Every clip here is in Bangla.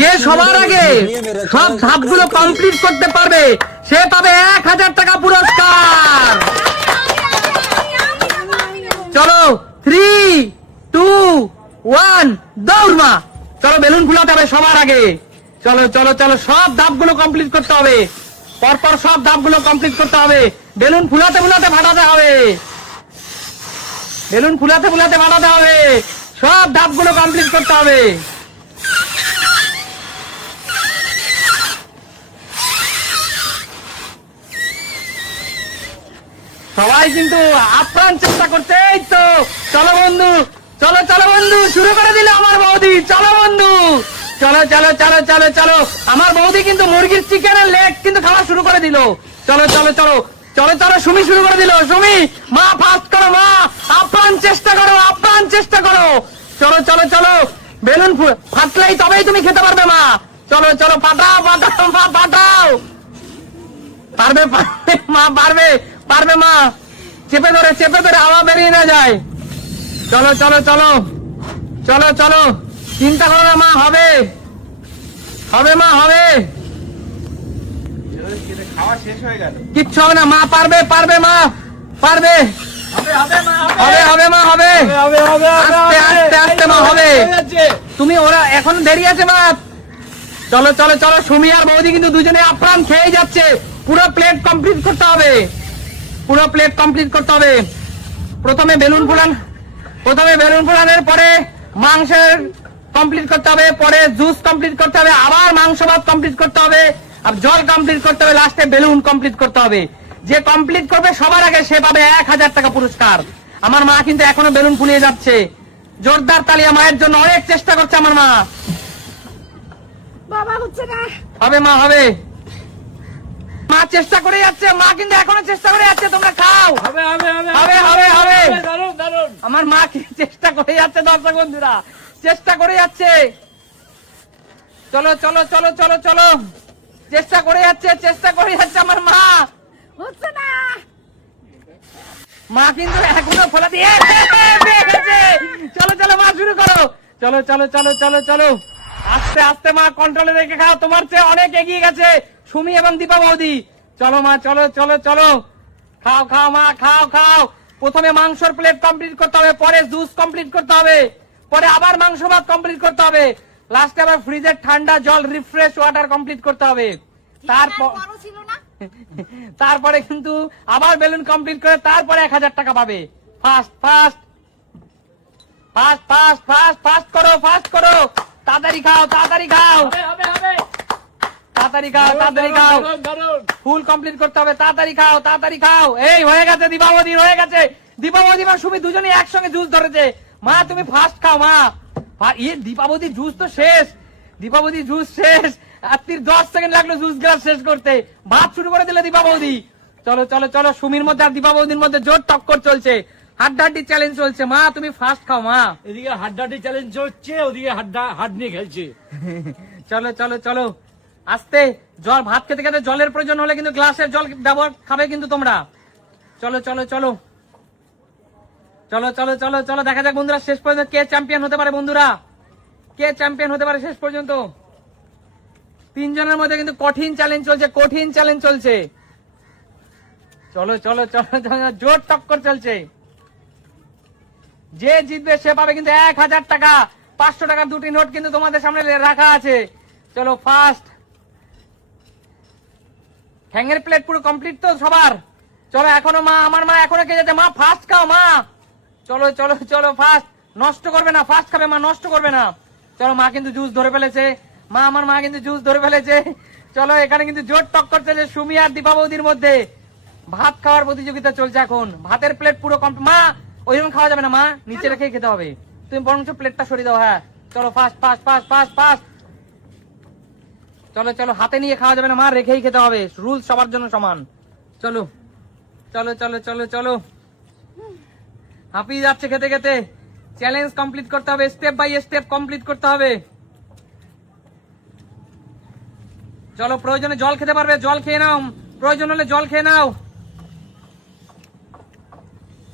যে সবার আগে সব ধাপগুলো কমপ্লিট করতে পারবে সে পাবে 1000 টাকা পুরস্কার। চলো 3, 2, 1 দৌড় মা। চলো বেলুন ফুলাতে হবে সবার আগে। চলো চলো চলো সব ধাপগুলো কমপ্লিট করতে হবে, পরপর সব ধাপগুলো কমপ্লিট করতে হবে। বেলুন ফুলাতে ফুলাতে ফাটাতে হবে, বেলুন ফুলাতে ফুলাতে ফাটাতে হবে, সব ধাপগুলো কমপ্লিট করতে হবে। সবাই কিন্তু আপ্রাণ চেষ্টা করছে। এই তো চলো বন্ধু, চলো চলো বন্ধু, শুরু করে দিল আমার বৌদি। চলো বন্ধু, চলো চলো চলো চলো চলো। আমার বৌদি কিন্তু মুরগির চিকেনের লেগ কিন্তু খাওয়া শুরু করে দিল। চলো চলো চলো চলো চলো, সুমি শুরু করে দিল। সুমি মা ফাস্ট করো, মা আপ্রাণ চেষ্টা করো, আপ্রাণ চেষ্টা করো। চলো চলো চলো, বেলুন ফাটলেই তবেই তুমি খেতে পারবে মা। চলো চলো ফাটাও ফাটাও মা, ফাটাও। পারবে পারবে মা, পারবে পারবে মা। চেপে ধরে হাওয়া বেরিয়ে না যায়। চলো চলো চলো চলো চলো, চিন্তা করো না মা, হবে হবে মা, হবে। খাওয়া শেষ হয়ে গেল, কিচ্ছু হবে না মা, পারবে পারবে মা, পারবে। হবে হবে মা, হবে। আস্তে আস্তে আস্তে মা, হবে। তুমি ওরা এখন দেরি আছে মা। চলো চলো চলো, সুমি আর বৌদি কিন্তু দুজনে আপ্রাণ খেয়ে যাচ্ছে। পুরো প্লেট কমপ্লিট করতে হবে, পুরো প্লেট কমপ্লিট করতে হবে। প্রথমে বেলুন ফুলানোর পরে মাংসের কমপ্লিট করতে হবে, পরে জুস কমপ্লিট করতে হবে, আবার মাংস ভাত কমপ্লিট করতে হবে, আর জল কমপ্লিট করতে হবে, লাস্টে বেলুন কমপ্লিট করতে হবে। যে কমপ্লিট করবে সবার আগে সে পাবে 1000 টাকা পুরস্কার। আমার মা কিন্তু এখনো বেলুন ফুলিয়ে যাচ্ছে। জোরদার তালিয়া মায়ের জন্য, অনেক চেষ্টা করছে আমার মা। বাবা হচ্ছে না, হবে মা, হবে। মা চেষ্টা করে যাচ্ছে, মা কিন্তু এখনো চেষ্টা করে যাচ্ছে। তোমরা খাও, হবে হবে হবে হবে হবে হবে। দারুন দারুন। আমার মা কি চেষ্টা করে যাচ্ছে, দর্শক বন্ধুরা চেষ্টা করে যাচ্ছে। চলো চলো চলো চলো চলো, চেষ্টা করে যাচ্ছে, চেষ্টা করে যাচ্ছে আমার মা। হচ্ছে না। মা কিন্তু এখনো ফোলা দিয়ে পেয়ে গেছে। চলো চলো মা, শুরু করো। চলো চলো চলো চলো চলো, আস্তে আস্তে মা, কন্ট্রোলে রেখে খাও। তোমার চেয়ে অনেক এগিয়ে গেছে সুমি এবং দীপা বৌদি। চলো মা, চলো চলো চলো, খাও খাও মা, খাও খাও। প্রথমে মাংসর প্লেট কমপ্লিট করতে হবে, পরে জুস কমপ্লিট করতে হবে, পরে আবার মাংস ভাত কমপ্লিট করতে হবে, লাস্টে আবার ফ্রিজের ঠান্ডা জল, রিফ্রেশ ওয়াটার কমপ্লিট করতে হবে। তারপর বড় ছিল না। তারপরে কিন্তু আবার বেলুন কমপ্লিট করে তারপরে 1000 টাকা পাবে। Fast fast fast fast fast fast করো, ফাস্ট করো। তাড়াতাড়ি খাও, তাড়াতাড়ি খাও, হবে হবে হবে। তাড়াতাড়ি খাও, তাড়াতাড়ি খাও। দারুন দারুন। ফুল কমপ্লিট করতে হবে, তাড়াতাড়ি খাও, তাড়াতাড়ি খাও। এই হয়ে গেছে, দীপাবলি হয়ে গেছে। দীপাবলি এবং সুমি দুজনেই একসঙ্গে জুস ধরেছে। মা তুমি ফাস্ট খাও মা। দীপাবলি জুস তো শেষ, দীপাবলি জুস শেষ। আর 10 সেকেন্ড লাগলো জুস গ্লাস শেষ করতে। ভাত শুরু করে দিলে দীপাবলি। চলো চলো চলো, সুমির মধ্যে আর দীপাবলির মধ্যে জোর টক্কর চলছে, হাড্ডাহাড্ডি চ্যালেঞ্জ চলছে। মা তুমি ফাস্ট খাও মা। এদিকে হাড্ডাহাড্ডি চ্যালেঞ্জ হচ্ছে, ওদিকে হাড নিয়ে খেলছে। চলো চলো চলো, আস্তে। জল ভাত খেতে খেতে জলের প্রয়োজন হলে কিন্তু গ্লাসের জল ব্যবহার খাবে কিন্তু তোমরা। চলো চলো চলো চলো চলো চলো চলো, দেখা যাক বন্ধুরা শেষ পর্যন্ত কে চ্যাম্পিয়ন হতে পারে। বন্ধুরা কে চ্যাম্পিয়ন হতে পারে শেষ পর্যন্ত। 3 জনের মধ্যে কিন্তু কঠিন চ্যালেঞ্জ চলছে, কঠিন চ্যালেঞ্জ চলছে। চলো চলো চলো চলো, জোর টক্কর চলছে। যে জিতবে সে পাবে কিন্তু 1000 টাকা। 500 টাকার 2টি নোট কিন্তু তোমাদের সামনে রাখা আছে। চলো ফাস্ট। ঠ্যাঙের প্লেট পুরো কমপ্লিট তো সবার। চলো এখনো মা, আমার মা এখনো কে যাচ্ছে। মা ফাস্ট খাও মা। চলো চলো চলো ফাস্ট, নষ্ট করবে না, ফাস্ট খাবে মা, নষ্ট করবে না। চলো মা কিন্তু জুস ধরে ফেলেছে, মা আমার মা কিন্তু জুস ধরে ফেলেছে। চলো এখানে কিন্তু জোর টক্কর চলছে সুমি আর দীপা বৌদির মধ্যে। ভাত খাওয়ার প্রতিযোগিতা চলছে এখন। ভাতের প্লেট পুরো কমপ্লিট। মা ওইরকম খাওয়া যাবে না মা, নিচে রেখেই খেতে হবে। তুমি বরঞ্চ প্লেটটা সরিয়ে দাও। হ্যাঁ চলো fast fast fast fast fast. চলো চলো, হাতে নিয়ে খাওয়া যাবে না মা, রেখেই খেতে হবে। রুল সবার জন্য সমান। চলো চলো চলো চলো চলো, হাঁপিয়ে যাচ্ছে খেতে খেতে। চ্যালেঞ্জ কমপ্লিট করতে হবে, স্টেপ বাই স্টেপ কমপ্লিট করতে হবে। চলো প্রয়োজনে জল খেতে পারবে, জল খেয়ে নাও, প্রয়োজন হলে জল খেয়ে নাও।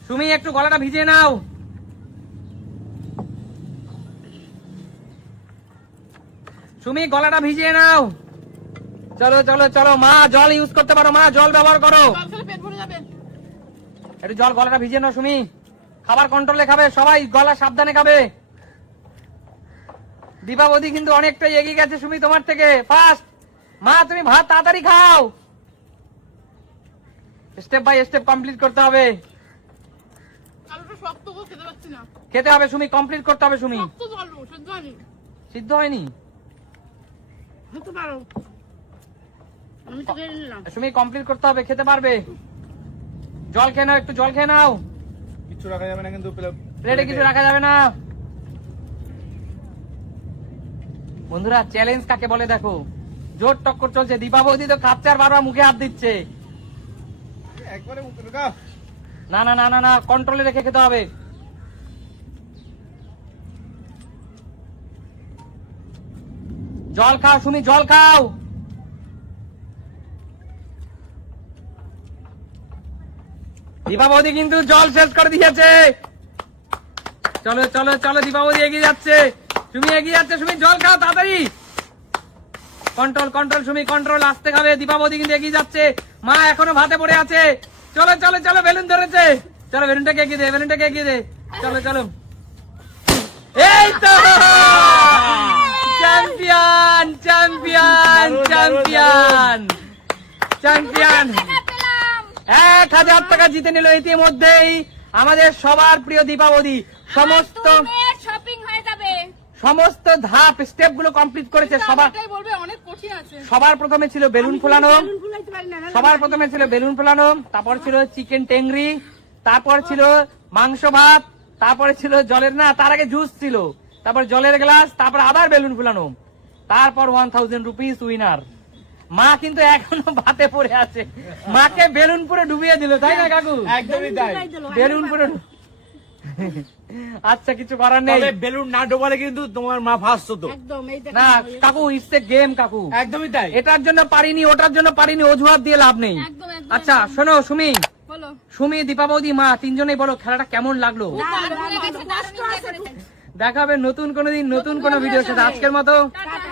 তুমি একটু গলাটা ভিজিয়ে নাও। সুমি গলাটা ভিজিয়ে নাও। চলো চলো চলো, মা জল ইউজ করতে পারো, মা জল ব্যবহার করো। জল খেলে পেট ভরে যাবে। একটু জল গলাটা ভিজিয়ে নাও সুমি। খাবার কন্ট্রোলে খাবে, সবাই গলা সাবধানে খাবে। দীপাবতী কিন্তু অনেকটাই এগিয়ে গেছে সুমি তোমার থেকে, ফাস্ট। মা তুমি ভাত তাড়াতাড়ি খাও, স্টেপ বাই স্টেপ কমপ্লিট করতে হবে। আলুটা শক্ত করে খেতে পারছি না। খেতে হবে সুমি, কমপ্লিট করতে হবে সুমি। শক্ত তো আলু, সেদ্ধ হয়নি। সিদ্ধ হয়নি হতে পারো। আমি তো খেয়ে নিলাম। সুমি, কমপ্লিট করতে হবে, খেতে পারবে। জল খেয়ে নাও, একটু জল খেয়ে নাও। কিছু রাখা যাবে না কিন্তু প্লেটে কিছু রাখা যাবে না। বন্ধুরা, চ্যালেঞ্জ কাকে বলে দেখো, জোর টক্কর চলছে। দীপাবতী তো খাচ্ছে আর বারবার মুখে হাত দিচ্ছে। একবারে মুখে ঢোকা। না না না না না, কন্ট্রোলে রেখে খেতে হবে। জল খাও সুমি, জল খাও। দীপাবতী কিন্তু জল শেষ করে দিয়েছে। চলো চলো চলো, দীপাবতী এগিয়ে যাচ্ছে, তুমি এগিয়ে যাচ্ছে। সুমি জল খাও তাড়াতাড়ি। কন্ট্রোল কন্ট্রোল সুমি, কন্ট্রোল, আসতে খাবে। দীপাবতী কিন্তু এগিয়ে যাচ্ছে, মা এখনো ভাতে পড়ে আছে। চলো চলো চলো, বেলুন ধরেছে। চলো বেলুনটাকে এগিয়ে দে, বেলুনটাকে এগিয়ে দে। চলো চলো, এই তো চ্যাম্পিয়ন চ্যাম্পিয়ন চ্যাম্পিয়ন চ্যাম্পিয়ন। 1000 টাকা জিতে নিল ইতিমধ্যেই আমাদের সবার প্রিয় দীপাবতী। সমস্ত শপিং হয়ে যাবে। সমস্ত ধাপ স্টেপ গুলো কমপ্লিট করেছে। সবার এটাই বলবে অনেক কঠিন আছে। সবার প্রথমে ছিল বেলুন ফোলানো, বেলুন ফুলাইতে পারি না। সবার প্রথমে ছিল বেলুন ফোলানো, তারপর ছিল চিকেন টেংরি, তারপর ছিল মাংস ভাত, তারপরে ছিল জলের, না তার আগে জুস ছিল, তারপর জলের গ্লাস, তারপর আবার বেলুন ফোলানো, তারপর 1000 রুপিস উইনার। মা কিন্তু এখনো ভাতে পড়ে আছে, মাকে বেলুন পুরো ডুবিয়ে দিল, তাই না কাকু? একদমই তাই। বেলুন পুরো আচ্ছা, কিছু করার নেই। তবে বেলুন না ডোবালে কিন্তু তোমার মা ফার্স্ট হতো। একদম এই দেখো। না কাকু, ইটস এ গেম কাকু। একদমই তাই। এটার জন্য পারিনি, ওটার জন্য পারিনি, অজুহাত দিয়ে লাভ নেই। একদম একদম। আচ্ছা শোনো সুমি, বলো। সুমি, দীপাবতী, মা, তিনজনেই বলো খেলাটা কেমন লাগলো। দারুণ লেগেছে, কষ্ট আছে খুব। দেখা হবে নতুন কোনো দিন নতুন কোনো ভিডিওর সাথে। আজকের মতো টাটা।